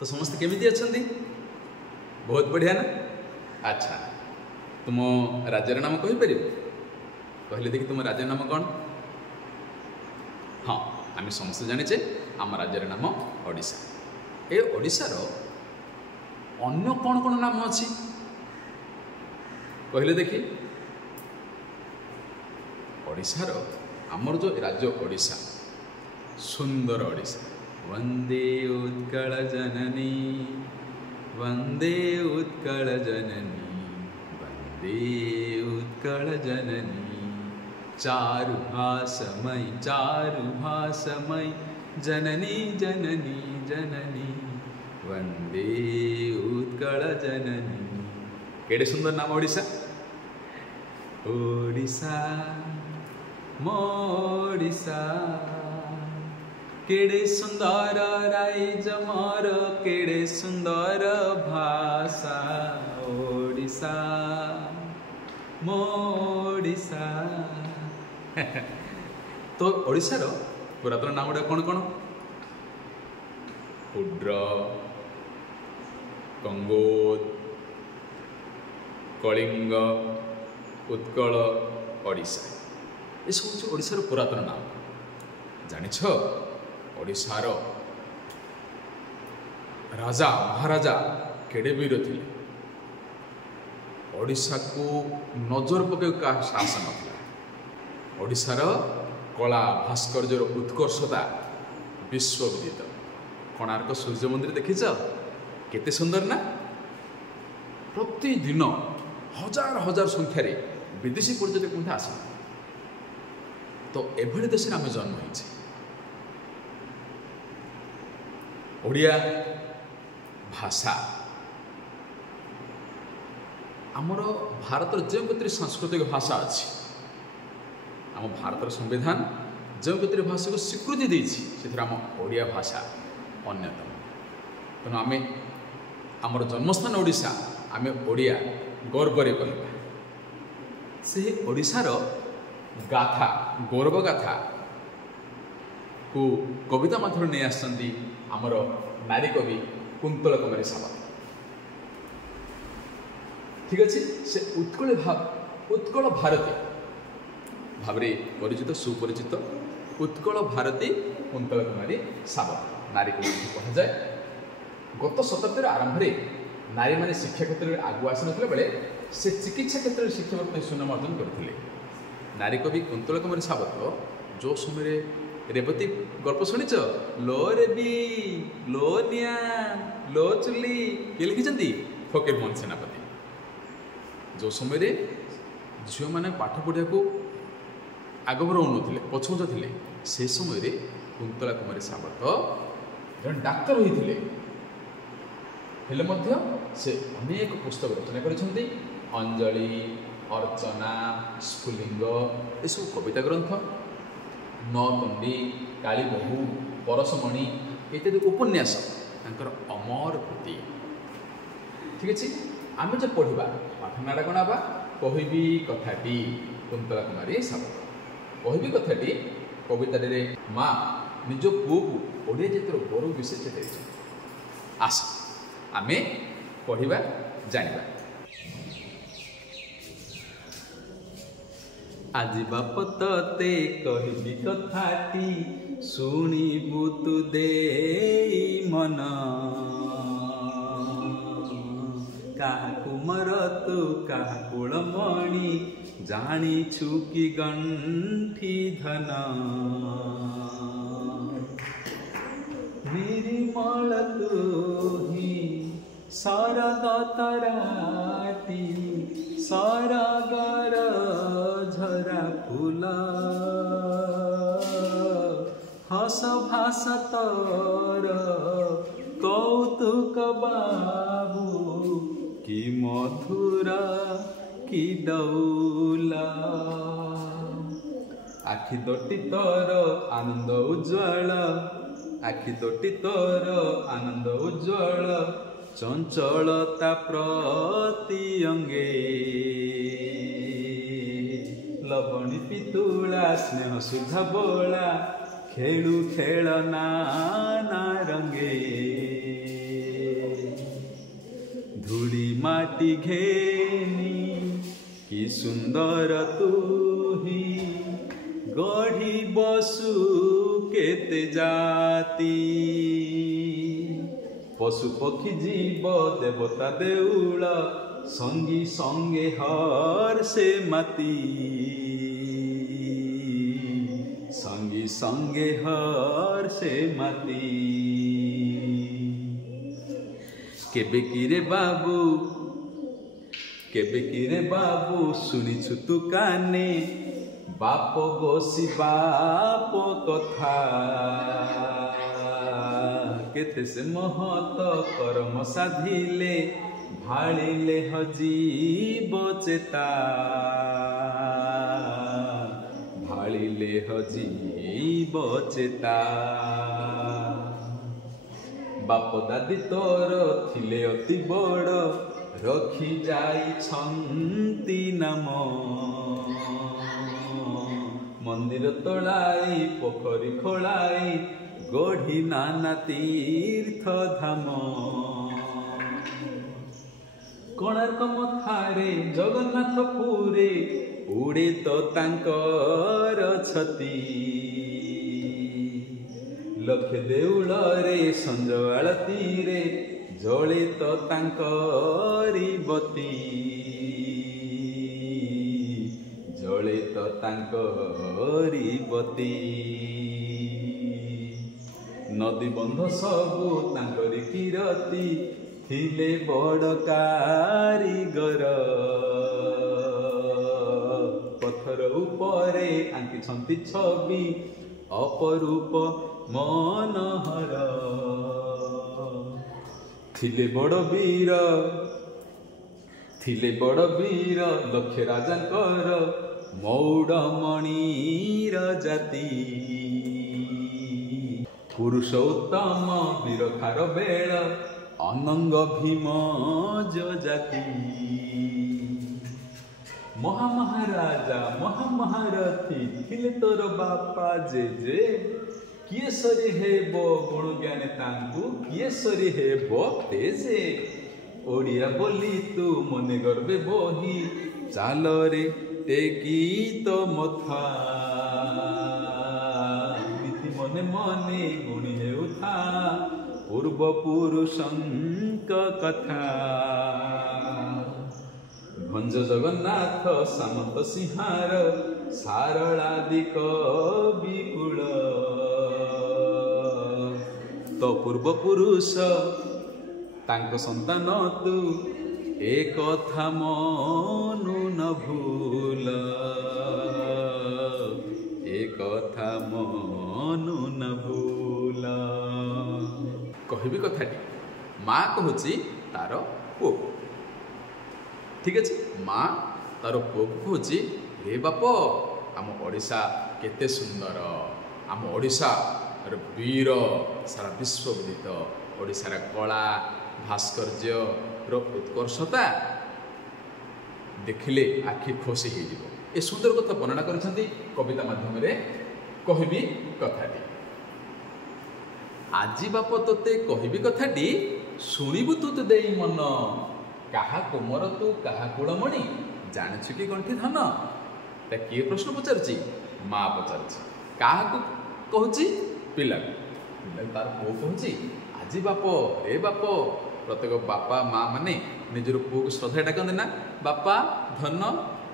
तो समस्त केमिति अछंती? बहुत बढ़िया ना। अच्छा तुम राज्यर नाम कहि परिबो? कहले देखि तुम राज्यर नाम कौन? हाँ आम समस्त जाने आम राज्यर नाम ओडिशा। ए ओडिशार अन्य कौन कौन नाम अच्छी कहले देखि? ओडिशार आमर जो राज्य ओडिशा सुंदर ओडिशा। वंदे उत्कल जननी वंदे उत्कल जननी वंदे उत्कल जननी चारुभाषमयी जननी जननी जननी वंदे उत्कल जननी। केड़े सुंदर नाम ओडिशा। ओडिशा मोडिशा केड़े सुंदर राइज मोर केड़े सुंदर भाषा। ओडिशा मोडिशा तो ओडिशार पुरातन नाम गुड़ा कौन कौन? उड्र कंगोद कलिंग उत्कल ओडिशा ये सब हूँ ओडिशार पुरातन नाम। जानिछ ओडिशार राजा महाराजा केड़े वीर थिले। ओडिशा को नजर पके का साहस नथिला। ओडिशार कला भास्कर्यर उत्कर्षता विश्वविदित। कोणार्क सूर्य मंदिर देखिछ केते सुंदर ना। प्रतिदिन हजार हजार संख्यार विदेशी पर्यटक मध्य आस। तो एभली देश आम जन्म होइछे। ओडिया भाषा आमर भारतर जो कतरी सांस्कृतिक भाषा अच्छी आम भारतर संविधान जो कतरी भाषा को स्वीकृति देछि से आम ओडिया भाषा अन्यतम। तेणु आम आमर जन्मस्थान ओडिशा आम ओडिया गर्व कहवा। से ओडिशार गाथा गौरव गाथा को कविता माध्यम नहीं आसती आमर नारी कवि कुंतल कुमारी सावंत। ठीक अच्छे से उत्कल भारती भाव परिचित सुपरिचित उत्कल भारती कुंतल कुमारी सावंत नारी कवि कह जाए। गत शताब्दीर आरंभ में नारी माने शिक्षा क्षेत्र में आगु आसी नथिले बेले से चिकित्सा क्षेत्र में शिक्षा सुनाम अर्जन करथिले। नारी कवि कुंतल कुमारी सावंत जो समय रेवती गल्प शुणिच लो रेबी लो निया लो चुली किए लिखिं फकीर मोहन सेनापति। जो समय झील मैंने पाठ पढ़ा को आग बढ़ाऊन पछौच थे से समय कुंतला कुमारी सावंत जन डाक्तर होते हेले से अनेक पुस्तक रचना कर अंजलि अर्चना स्फुलिंग यू कविता ग्रंथ नौतंडी कालीबहू परसमणि इत्यादि उपन्यास तांकर अमर कृति। ठीक अच्छे आम जो पढ़ा पाठनाटा कौन आवा कहबी कथाटी कुंतला कुमारी सावंत। कहबी कथाटी कविताटे माँ निज पुओ को ओडिया जातिर गौरव विशेष देते। आस आमे पढ़ा जानिबा। आज बाप तते कहबी कथाटी शुणिबु तु देई मन। काहाकु मरतु काहा कुलमणि जानिछु कि गंठी धन। निर्मल तुही सरग तराटी सरगर झरा फूल हस भास तर कौतुक बाबू कि मधुर कि डौला। आखि दोटी तोर आनंद उज्ज्वल आखि दोटी तोर आनंद उज्ज्वल चंचलता प्रति अंगे। लवणी पितुला स्नेह सुधा बोला खेलु खेल नाना रंगे। ମାଟି ଘେନି କି ସୁନ୍ଦର ତୁହି ଗଢ଼ି ବସୁ କେତେ ଜାତି ପଶୁ ପକ୍ଷୀ ଜୀବ ଦେବତା ଦେଉଳ ସଙ୍ଗୀ ସଙ୍ଗେ ହର ସେ ମାତି ସଙ୍ଗୀ ସଙ୍ଗେ ହର ସେ ମାତି କେବେ କିରେ ବାବୁ ଶୁଣିଛୁ ତୁ କାନେ ବାପ ଗୋସି ବାପ କଥା କେତେ ସେ ମହତ କରମ ସାଧିଲେ ଭାଳିଲେ ହଜିବ ଚେତା ଭାଳିଲେ ହଜିବ ଚେତା ବାପ ଦାଦି ତୋର ଥିଲେ ଅତି ବଡ଼ ରଖି ଯାଇଛନ୍ତି ନାମ ମନ୍ଦିର ତୋଳାଇ ପୋଖରୀ ଖୋଳାଇ ଗଢ଼ି ନାନା ତୀର୍ଥ ଧାମ କୋଣାର୍କ ମଥାରେ ଜଗନ୍ନାଥପୁରେ ଉଡ଼େ ତ ତାଙ୍କର ଛତି ଲକ୍ଷେ ଦେଉଳରେ ସଞ୍ଜ ଆଳତୀରେ ଜଳେ ତ ତାଙ୍କରି ବତୀ ଜଳେ ତ ତାଙ୍କରି ବତୀ ନଦୀ ବନ୍ଧ ସବୁ ତାଙ୍କରି କିରତି ଥିଲେ ବଡ଼ କାରିଗର ପଥର ଉପରେ ଆଙ୍କିଛନ୍ତି ଛବି ଅପରୂପ ମନୋହର ଥିଲେ ବଡ଼ ବୀର ଲକ୍ଷ୍ୟ ରାଜାଙ୍କର ମୌଡ଼ମଣିର ଜାତି ପୁରୁଷ ଉତ୍ତମ ବୀର ଖାରବେଳ ଅନଙ୍ଗ ଭୀମ ଜାତି ମହାମହାରାଜା ମହାମହାରଥୀ ଥିଲେ ତୋର ବାପା ଜେଜେ କିଏ ସରି ହେବ ଗୁଣ ଜ୍ଞାନେ ତାଙ୍କୁ କିଏ ସରି ହେବ ତେଜେ ଓଡ଼ିଆ ବୋଲି ତୁ ମନେ ଗର୍ବେ ବହି ଚାଲରେ ଟେକି ତ ମଥା ନୀତି ମନେ ମନେ ଗୁଣି ହେଉଥା ପୂର୍ବ ପୁରୁଷଙ୍କ କଥା ଭଞ୍ଜ ଜଗନ୍ନାଥ ସାମନ୍ତ ସିଂହାର ସାରଳାଦି କବିକୁଳ ତ ପୂର୍ବ ପୁରୁଷ ତାଙ୍କ ସନ୍ତାନ ତୁ ଏ କଥା ମନୁ ନ ଭୁଲ ଏ କଥା ମନୁ ନ ଭୁଲ କହିବି କଥାଟି ମା କହୁଛି ତାର ପୁଅ ଠିକ ଅଛି ମା ତାର ପୁଅକୁ କହୁଛି ହେ ବାପ ଆମ ଓଡ଼ିଶା କେତେ ସୁନ୍ଦର ଆମ ଓଡ଼ିଶାର ବୀର ସାରା ବିଶ୍ୱବିଦିତ ଓଡ଼ିଶାର କଳା ଭାସ୍କର୍ଯ୍ୟର ଉତ୍କର୍ଷତା ଦେଖିଲେ ଆଖି ଖୁସି ହେଇଯିବ ଏ ସୁନ୍ଦର କଥା ବର୍ଣ୍ଣନା କରିଛନ୍ତି କବିତା ମାଧ୍ୟମରେ କହିବି କଥାଟି ଆଜି ବାପ ତୋତେ କହିବି କଥାଟି ଶୁଣିବୁ ତୁ ଦେଇ ମନ କାହା କୋମର ତୁ କାହା କୁଳମଣି ଜାଣିଛୁ କି ଗଣ୍ଠି ଧନ ତା କିଏ ପ୍ରଶ୍ନ ପଚାରୁଛି ମା ପଚାରୁଛି କାହାକୁ କହୁଛି ପିଲାକୁ ତାର ପୁଅ କହୁଛି ଆଜି ବାପ ରେ ବାପ ପ୍ରତ୍ୟେକ ବାପା ମା ମାନେ ନିଜର ପୁଅକୁ ଶ୍ରଦ୍ଧା ଡାକନ୍ତି ନା ବାପା ଧନ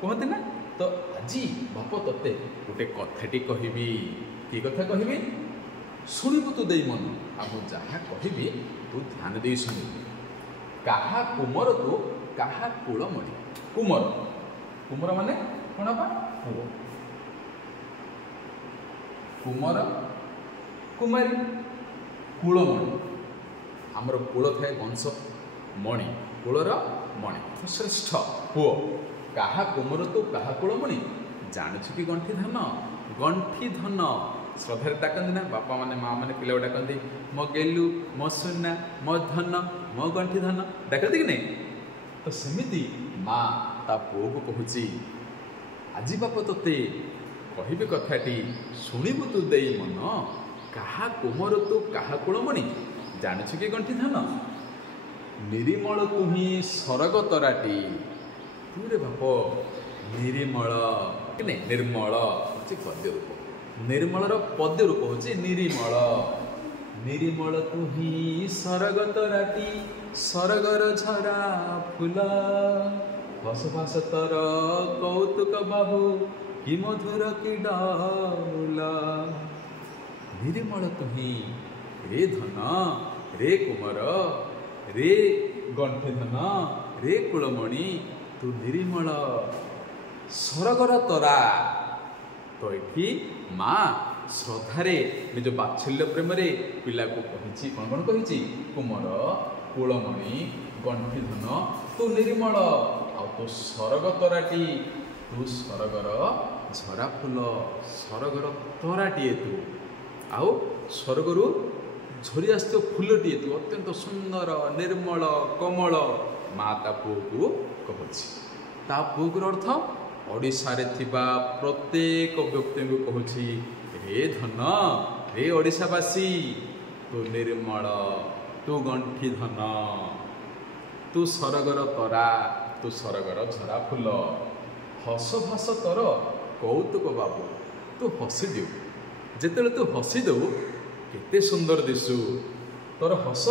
କୁହନ୍ତି ନା ତ ଆଜି ବାପ ତୋତେ ଗୋଟେ କଥାଟି କହିବି କି କଥା କହିବି ଶୁଣିବୁ ତୁ ଦେଇ ମନ ଆଉ ମୁଁ ଯାହା କହିବି ତୁ ଧ୍ୟାନ ଦେଇ ଶୁଣିବୁ କାହା କୁମର ତୁ କାହା କୁଳମଣି କୁମର କୁମର ମାନେ କ'ଣ ବା ପୁଅ କୁମର କୁମାରୀ କୁଳମଣି ଆମର କୁଳ ଥାଏ ବଂଶ ମଣି କୁଳର ମଣି ଶ୍ରେଷ୍ଠ ପୁଅ କାହା କୁମର ତୁ କାହା କୁଳମଣି ଜାଣିଛୁ କି ଗଣ୍ଠି ଧନ ଶ୍ରଦ୍ଧାରେ ଡାକନ୍ତି ନା ବାପା ମାନେ ମା ମାନେ ପିଲାକୁ ଡାକନ୍ତି ମୋ ଗେଲୁ ମୋ ସୁନା ମୋ ଧନ ମୋ ଗଣ୍ଠି ଧନ ଡାକନ୍ତି କି ନାହିଁ ତ ସେମିତି ମା ତା ପୁଅକୁ କହୁଛି ଆଜି ବାପ ତୋତେ କହିବି କଥାଟି ଶୁଣିବୁ ତୁ ଦେଇ ମନ କାହା କୁମର ତୁ କାହା କୁଳମଣି ଜାଣିଛୁ କି ଗଣ୍ଠି ଧନ निर्मल तुही सरग तराटी तुरे बाप निर्मल कि नहीं निर्मल हूँ पद्य रूप निर्मलर पद्य रूप हूँ निर्मल निर्मल तुही सरग तराटी सरगर झरा फूल हस भास तर कौतुक बाहु कि मधुर कि डाउल निर्मल तुही रे धन रे कुमार रे गंठे धन रे कुलमणि तू निर्मल सरगर तरा तो ये माँ श्रद्धारे निज बात्सल्य प्रेम पिला को कही कौन कौन कही कुमार कुलमणि गंठी धन तू निर्मल आ तू सरग तराटी तू सरगर झरा फूल सरगर तराटीए तू आउ स्वर्गरु झरी आस फूलटीए तू अत्यंत सुंदर निर्मल कमल माँ ता पुओ को कहूँ ता पुओर अर्थ ओडिशा रे थिबा प्रत्येक व्यक्ति को कहूँ हे धन हे ओडिशावासी तू निर्मल तू गंठी धन तू सरगर तरा तू सरगर झरा फूल हस भास तर कौतुक बाबू तू हसी दे जिते तू हसी दे केते सुंदर दिशु तोर हस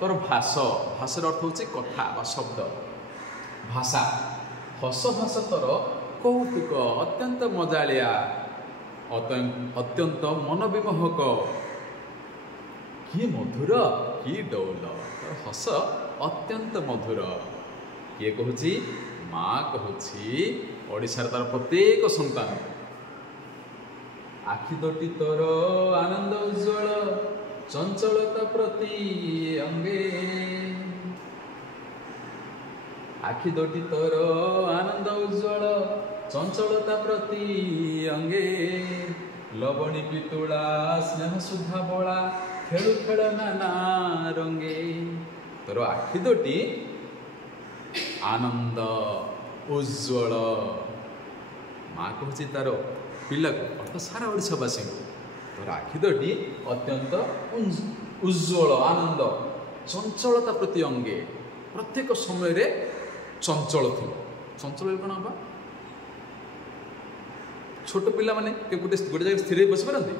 तोर भाष भाषार अर्थ हूँ कथा बा शब्द भाषा हस भाष तोर कौतुक अत्यंत मजालिया अत्यंत मनविमोहक कि मधुर कि डौल तोर हस अत्यंत मधुर किए कहूँ माँ कहूँ ओडिशार तार प्रत्येक संतान आखि दोटी तोर आनंद उज्ज्वल चंचलता प्रति अंगे आखि दोटी तोर आनंद उज्ज्वल चंचलता प्रति अंगे लवणी पितुला स्नेह सुधा बला खेलु खेल नाना रंगे तोर आखि दोटी आनंद उज्ज्वल माँ कहूँ तार पिला को अर्थ सारा ओडिशावासी तोर आखि दोटी अत्यंत उज्ज्वल आनंद चंचलता प्रति अंगे प्रत्येक समय रे चंचल थी चंचल कौन हम छोट पिला माने गोटे गोटे जगह स्थिर बस पारती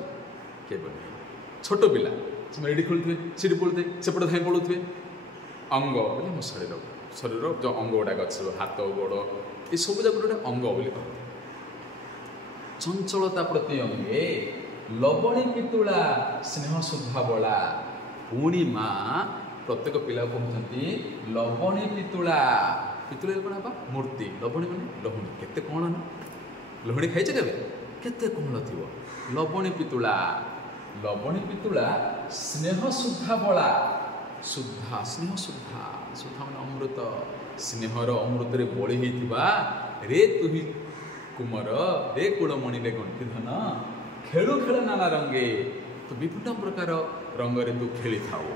किए छोट पिला से एडी खेलुए सीटी पड़ुए सेपटे धाई पड़ुए अंग बोले मो शरीर शरीर जो अंग गुड़ाक अच्छे हाथ गोड़ ये सब जगह गोटे अंग बोली कहते चंचलता प्रति अंगे लवणी पितुला स्नेह सुधा बला पुणी माँ प्रत्येक पिला कहते लवणी पितुला पितुला कौन हम मूर्ति लवणी मैंने लहुणी केते कौन ना लहुणी खाई केते कौन थी लवणी पितुला स्नेह सुधा बला शुद्धा स्नेह शुद्धा शुद्धा मान अमृत स्नेहर अमृत रे बड़ी होता रे तुही कुमार रे कुलमणि रे गंठी धन खेलु खेल नाना रंगे तो विभिन्न प्रकार रंगरे तू खेली थाओ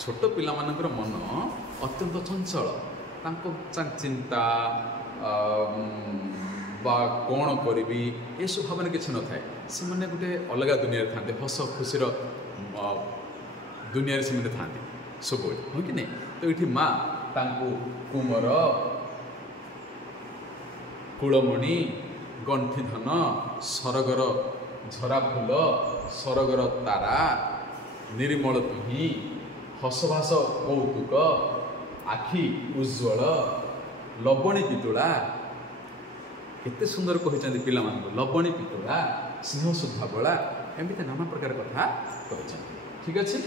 छोट पिला मानकर मन अत्यंत चंचल चिंता बा कौन करी ये सब भावना किसी न थाए से मैंने गोटे अलग दुनिया था हस खुशीर दुनिया से था सब हो कि नहीं तो ये माँ कुमर कुलमणि गंठी धन सरगर झरा फूल सरगर तारा निर्मल तुही हसभास कौतुक आखि उज्ज्वल लवणी पितुला केते सुंदर कहते पिला लवणी पितुला स्नेह सुधा बला एमती नाना प्रकार कथा कहते ठीक अच्छे।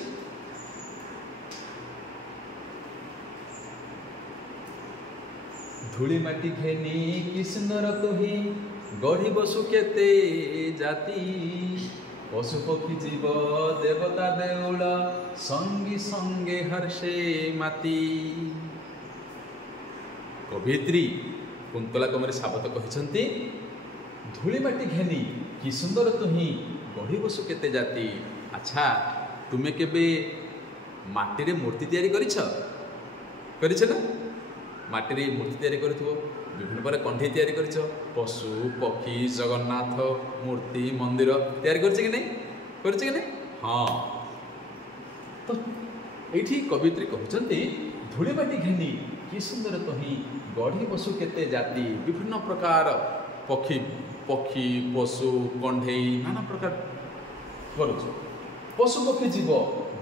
धूली माटी घेनी कि सुंदर तुही गढ़ी बसु केते जाति पशु पक्षी जीव देवता देउल संगी संगे हर्षे माती। कवियत्री कुंतला कमरे साबत कहते धूली माटी घेनी कि सुंदर तुही गढ़ी बसु केते जाति। अच्छा तुम्हें केबे माटी रे मूर्ति तैयारी करिछ ना माटी रे मूर्ति तैयारी करथिबो विभिन्न प्रकार कंठी तैयारी करिछ पशु पक्षी जगन्नाथ मूर्ति मंदिर तैयारी करछ कि नहीं हाँ तो ଏଇଠି କବିତ୍ରୀ କହୁଛନ୍ତି ଧୂଳିମାଟି ଘେନି କି ସୁନ୍ଦର ତହିଁ ଗଢ଼ି ବସୁ କେତେ ଜାତି ବିଭିନ୍ନ ପ୍ରକାର ପକ୍ଷୀ ପକ୍ଷୀ ପଶୁ କଣ୍ଢେଇ ନାନା ପ୍ରକାର କରୁଛୁ ପଶୁ ପକ୍ଷୀ ଜୀବ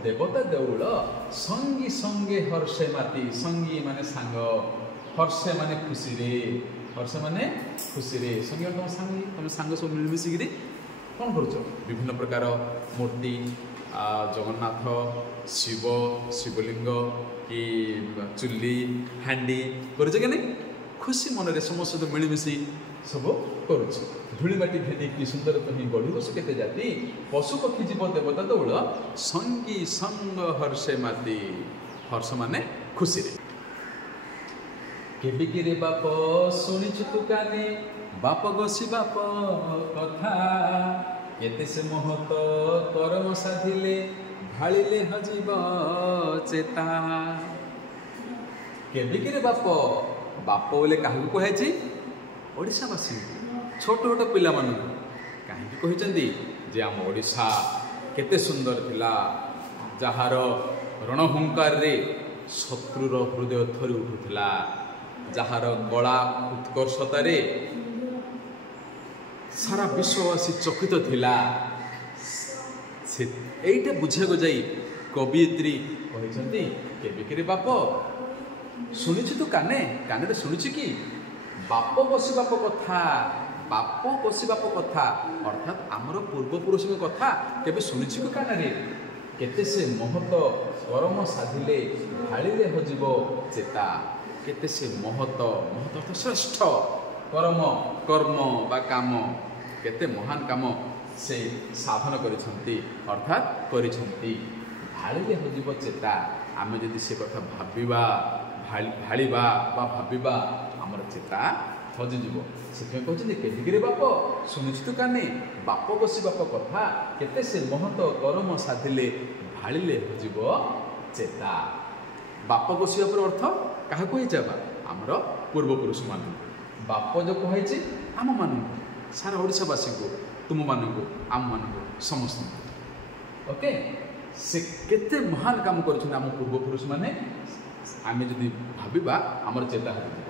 ଦେବତା ଦେଉଳ ସଙ୍ଗୀ ସଙ୍ଗେ ହର୍ଷେ ମାତି ସଙ୍ଗୀ ମାନେ ସାଙ୍ଗ ହର୍ଷେ ମାନେ ଖୁସିରେ ହର୍ଷେ ମାନେ ଖୁସିରେ ସଙ୍ଗୀ ତମ ସାଙ୍ଗ ସବୁ ମିଳିମିଶିକିରି କ'ଣ କରୁଛ ବିଭିନ୍ନ ପ୍ରକାର ମୂର୍ତ୍ତି ଜଗନ୍ନାଥ ଶିବ ଶିବଲିଙ୍ଗ କି ଚୁଲି ହାଣ୍ଡି କରୁଛ କି ନାହିଁ ଖୁସି ମନରେ ସମସ୍ତେ ମିଳିମିଶି ସବୁ କରୁଛୁ ଧୂଳିମାଟି ଘେନି କି ସୁନ୍ଦର ତହିଁ ଗଢ଼ି ବସୁ କେତେ ଜାତି ପଶୁ ପକ୍ଷୀ ଜୀବ ଦେବତା ଦୌଳ ସଙ୍ଗୀ ସଙ୍ଗ ହର୍ଷେ ମାତି ହର୍ଷ ମାନେ ଖୁସିରେ କେବେ କିରେ ବାପ ଶୁଣିଛୁ ତୁ କାନେ ବାପ ଗୋସି ବାପ କଥା କେତେ ସେ ମହତ କରମ ସାଧିଲେ ଭାଳିଲେ ହଜିବ ଚେତା କେବେ କିରେ ବାପ ବାପ ବୋଲେ କାହାକୁ କୁହାଯାଇଛି ଓଡ଼ିଶାବାସୀଙ୍କୁ ଛୋଟ ଛୋଟ ପିଲାମାନଙ୍କୁ କାହିଁକି କହିଛନ୍ତି ଯେ ଆମ ଓଡ଼ିଶା କେତେ ସୁନ୍ଦର ଥିଲା ଯାହାର ରଣହୁଙ୍କାରରେ ଶତ୍ରୁର ହୃଦୟ ଥରି ଉଠୁଥିଲା ଯାହାର କଳା ଉତ୍କର୍ଷତାରେ ସାରା ବିଶ୍ୱବାସୀ ଚକିତ ଥିଲା ସେ ଏଇଟା ବୁଝିବାକୁ ଯାଇ କବିୟତ୍ରୀ କହିଛନ୍ତି କେବେ କିରେ ବାପ ଶୁଣିଛୁ ତୁ କାନରେ ଶୁଣିଛୁ କି ବାପ ବସି ବାପ କଥା ଅର୍ଥାତ୍ ଆମର ପୂର୍ବପୁରୁଷଙ୍କ କଥା କେବେ ଶୁଣିଛୁ କି କାନରେ କେତେ ସେ ମହତ କରମ ସାଧିଲେ ଭାଳିଲେ ହଜିବ ଚେତା କେତେ ସେ ମହତ ଅର୍ଥ ଶ୍ରେଷ୍ଠ କର୍ମ ବା କାମ କେତେ ମହାନ କାମ ସେ ସାଧନ କରିଛନ୍ତି ଅର୍ଥାତ୍ କରିଛନ୍ତି ଭାଳିଲେ ହଜିବ ଚେତା ଆମେ ଯଦି ସେ କଥା ଭାଳିବା ବା ଭାବିବା ଆମର ଚେତା ହଜିଯିବ ସେଥିପାଇଁ କହୁଛନ୍ତି କେଦିକିରେ ବାପ ଶୁଣିଛୁ ତୁ କାନେ ବାପ ବସି ବାପ କଥା କେତେ ସେ ମହତ କରମ ସାଧିଲେ ଭାଳିଲେ ହଜିବ ଚେତା ବାପ ବସିବା ପରେ ଅର୍ଥ କାହାକୁ ହେଇଯାବା ଆମର ପୂର୍ବପୁରୁଷମାନଙ୍କୁ ବାପ ଯେଉଁ କୁହାଯାଇଛି ଆମମାନଙ୍କୁ ସାରା ଓଡ଼ିଶାବାସୀଙ୍କୁ ତୁମମାନଙ୍କୁ ଆମମାନଙ୍କୁ ସମସ୍ତଙ୍କୁ ଓକେ ସେ କେତେ ମହାନ କାମ କରିଛନ୍ତି ଆମ ପୂର୍ବପୁରୁଷମାନେ ଆମେ ଯଦି ଭାବିବା ଆମର ଚେତା ହଜିଯିବ।